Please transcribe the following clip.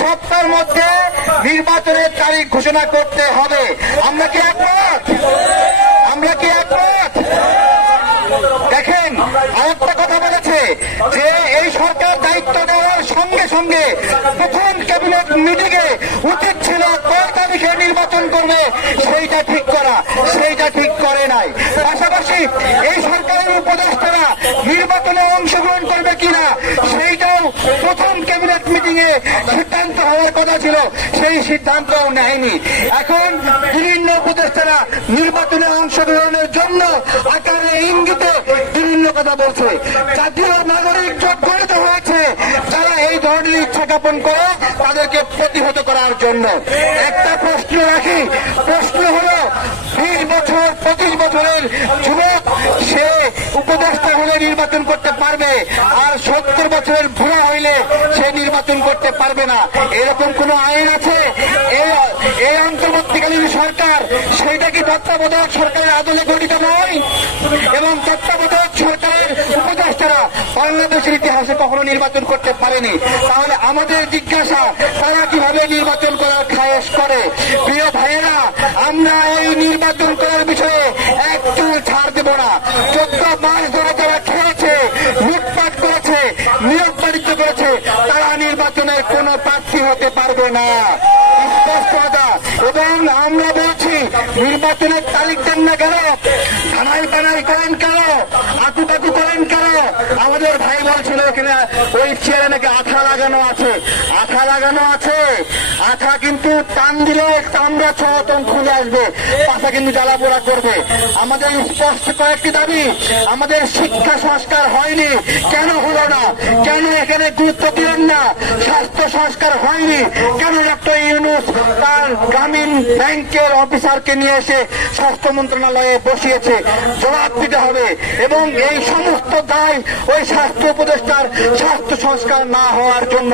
সপ্তাহের মধ্যে নির্বাচনের তারিখ ঘোষণা করতে হবে। আমরা কি একমত? আমরা কি একমত? দেখেন, আরেকটা কথা বলেছে যে এই সরকার দায়িত্ব নেওয়ার সঙ্গে সঙ্গে প্রথম ক্যাবিনেট মিটিংয়ে উচিত ছিল কয় তারিখে নির্বাচন করবে সেইটা ঠিক করা, সেইটা ঠিক করে নাই। পাশাপাশি এই সরকারের উপদেষ্টারা নির্বাচনে অংশগ্রহণ করবে কিনা সেইটাও প্রথম ক্যাবিনেট মিটিংয়ে সিদ্ধান্ত হওয়ার কথা ছিল, সেই সিদ্ধান্তও নেয়নি। এখন বিভিন্ন উপদেষ্টারা নির্বাচনে অংশগ্রহণের জন্য আকারে ইঙ্গিতে বিভিন্ন কথা বলছে। জাতীয় নাগরিক জোট গঠিত হয়েছে যারা এই ধরনের ইচ্ছা জ্ঞাপন করে তাদেরকে প্রতিহত করার জন্য। একটা প্রশ্ন রাখি, প্রশ্ন হল 20 বছর 25 বছরের যুবক সে উপদেষ্টা হলে নির্বাচন করতে পারবে, আর 70 বছরের বুড়া হইলে সে নির্বাচন করতে পারবে না, এরকম কোন আইন আছে? এই অন্তর্বর্তীকালীন সরকার সেইটা কি তত্ত্বাবধায়ক সরকারের আদলে গঠিত নয়? এবং তত্ত্বাবধায়ক সরকারের উপদেষ্টারা বাংলাদেশের ইতিহাসে কখনো নির্বাচন করতে পারেনি। তাহলে আমাদের জিজ্ঞাসা, তারা কিভাবে নির্বাচন করার খায়েশ করে? প্রিয় ভাইয়েরা, আমরা এই নির্বাচন করার বিষয়ে এক চুল ছাড় দেব না। 14 মাস ধরে যারা খেয়েছে, লুটপাট করেছে, নিয়োগ বাণিজ্য করেছে, তারা নির্বাচনের কোন প্রার্থী হতে পারবে না, স্পষ্ট কথা। এবং আমরা বলছি, নির্বাচনের তারিখ দেন না কেন? থানায় টানাই করেন কেন? আতুপাতু করেন কেন? আমাদের ভাই বলছিল এখানে ওই চেয়ারে নাকি আঠা লাগানো আছে। আঠা লাগানো আছে, আঠা কিন্তু টান দিলে চামড়া ছতন খুলে আসবে, পাশা কিন্তু জ্বালাপোড়া করবে। আমাদের স্পষ্ট কয়েকটি দাবি। আমাদের শিক্ষা সংস্কার হয়নি, কেন হলো না? কেন এখানে গুরুত্ব দিলেন না? স্বাস্থ্য সংস্কার হয়নি, কেন ডক্টর ইউনূস তার গ্রামীণ ব্যাংকের অফিসারকে নিয়ে এসে স্বাস্থ্য মন্ত্রণালয়ে বসিয়েছে? জবাব দিতে হবে। এবং এই সমস্ত দায় ওই স্বাস্থ্য উপদেষ্টার স্বাস্থ্য সংস্কার না হওয়ার জন্য।